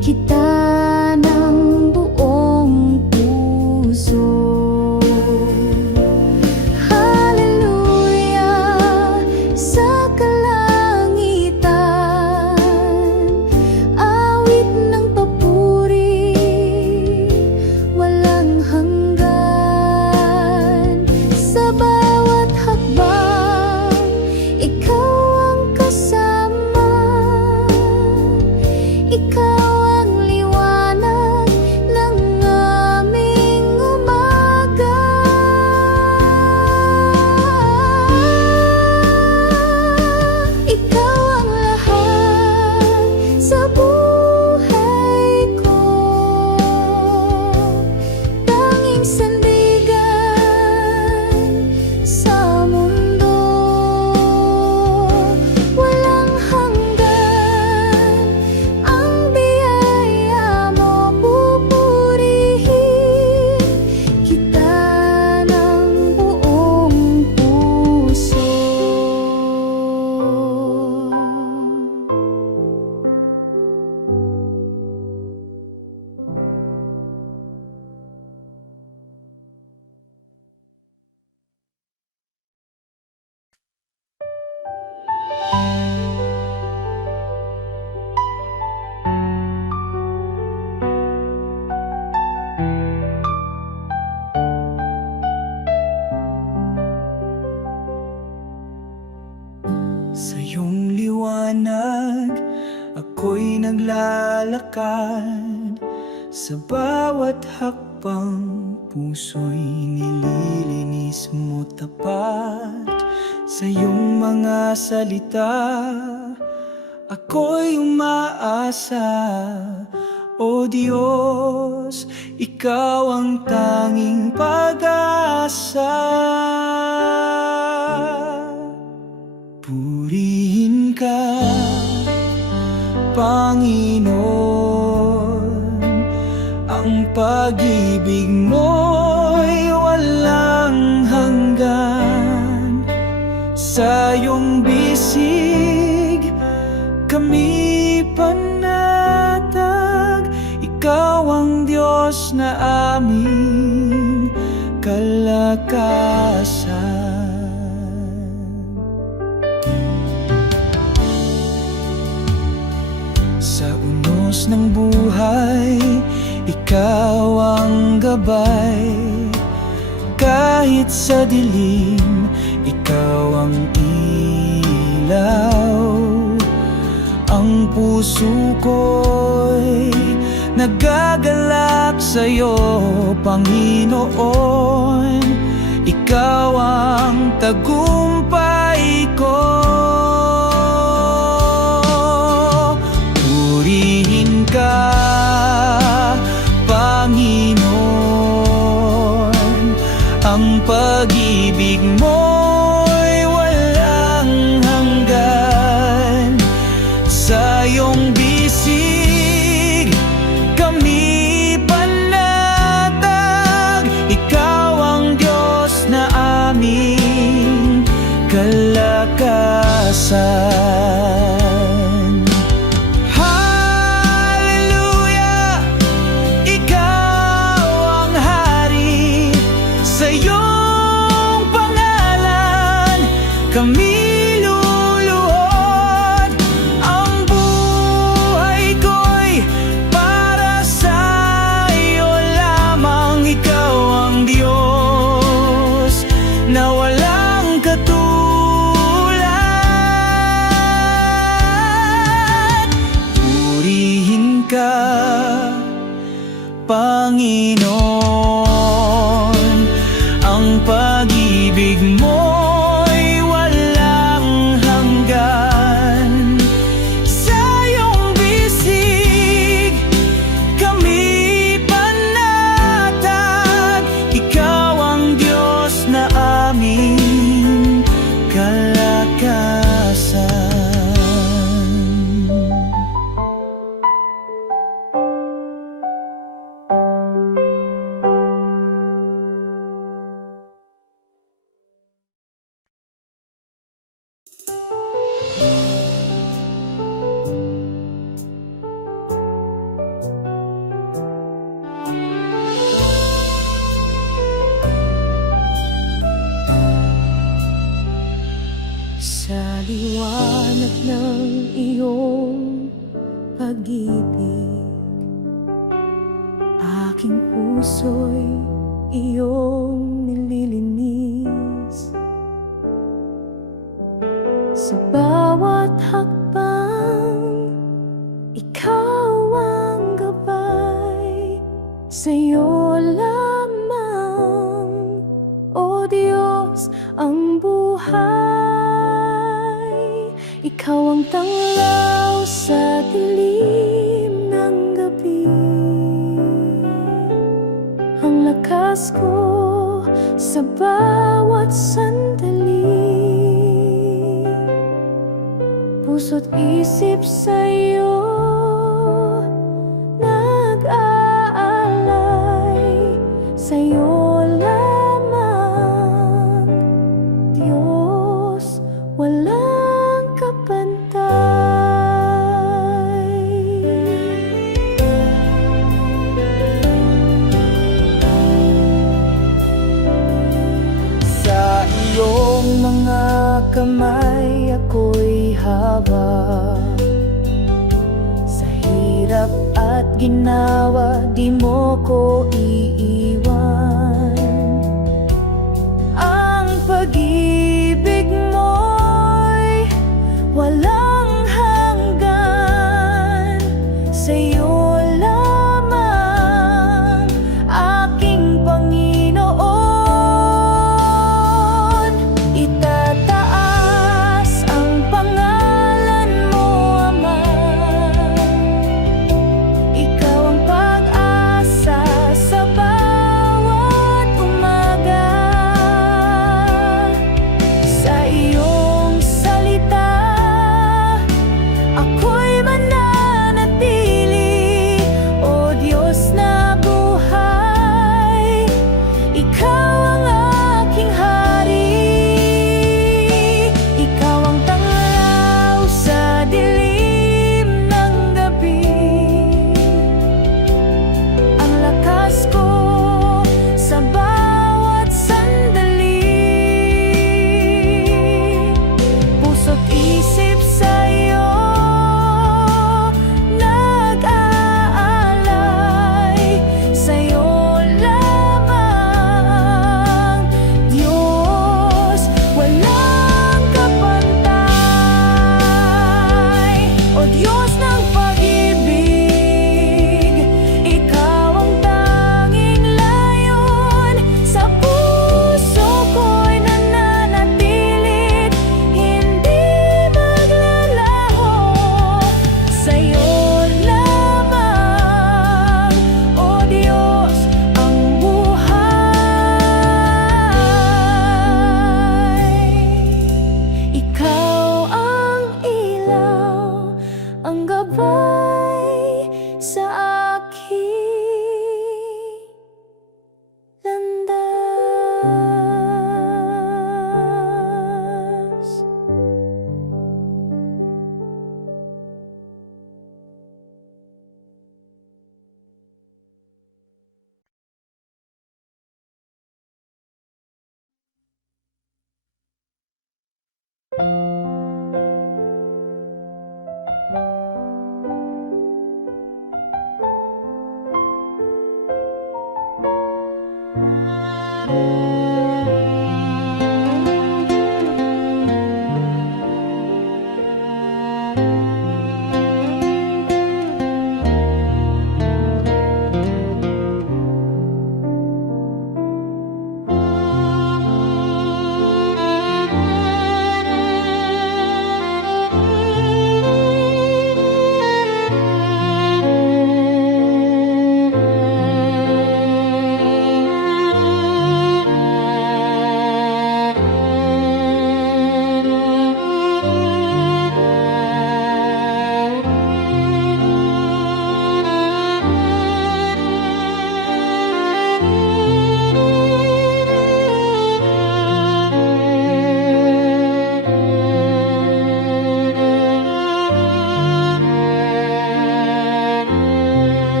kita ng buong puso. Hallelujah sa kalangitan, awit ng papuri, walang hanggan. Sa bawat hakbang, ikaw ang kasama. Ikaw ang liwanag ng aming umaga. Ikaw ang lahat sa buhay ko. Tanging sandigan sa mundo, walang hanggan. Ang biyaya mo pupurihin kita ng buong puso. Sa iyong liwanag, ako'y naglalakad. Sa bawat hakbang, puso'y nililinis mo tapat. Sa iyong mga salita, ako'y umaasa. O Diyos, ikaw ang tanging pag-asa. Purihin ka, Panginoon. Ang pag-ibig mo'y walang hanggan. Sa iyong bisig kami panatag. Ikaw ang Diyos na aming kalakasan. Sa unos ng buhay, ikaw ang gabay. Kahit sa dilim, ikaw ang ilaw. Ang puso ko'y nagagalak sa'yo, Panginoon. Ikaw ang tagumpay ko. Purihin ka, Panginoon. Ang pag-ibig mo aming kalakasan. Hallelujah, ikaw ang hari, sa iyong pangalan kami luluhod. Ang buhay ko'y para sa iyo lamang. Ikaw ang Diyos na walang katulad. Purihin ka, Panginoon, ang pag-ibig mo'y walang hanggan. Sa iyong bisig kami panatag. Ikaw ang Diyos na aming kalakasan. Sa liwanag ng iyong pag-ibig, aking puso'y iyong nililinis. Sa bawat hakbang, ikaw ang gabay. Sa iyo lamang, O Diyos, ang buhay. Ikaw ang tanglaw sa dilim ng gabi, ang lakas ko sa bawat sandali. Puso't isip sa'yo nag-aalay. Sa'yo lamang, Diyos, walang kapantay. Sa iyong mga kamay ako'y hawak. Sa hirap at ginawa, di mo ko iiwan. Ang pag-ibig mo'y walang hanggan. Sa iyo lamang, aking Panginoon. Itataas ang pangalan mo, Ama. Ikaw ang pag-asa sa bawat umaga.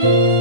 Sa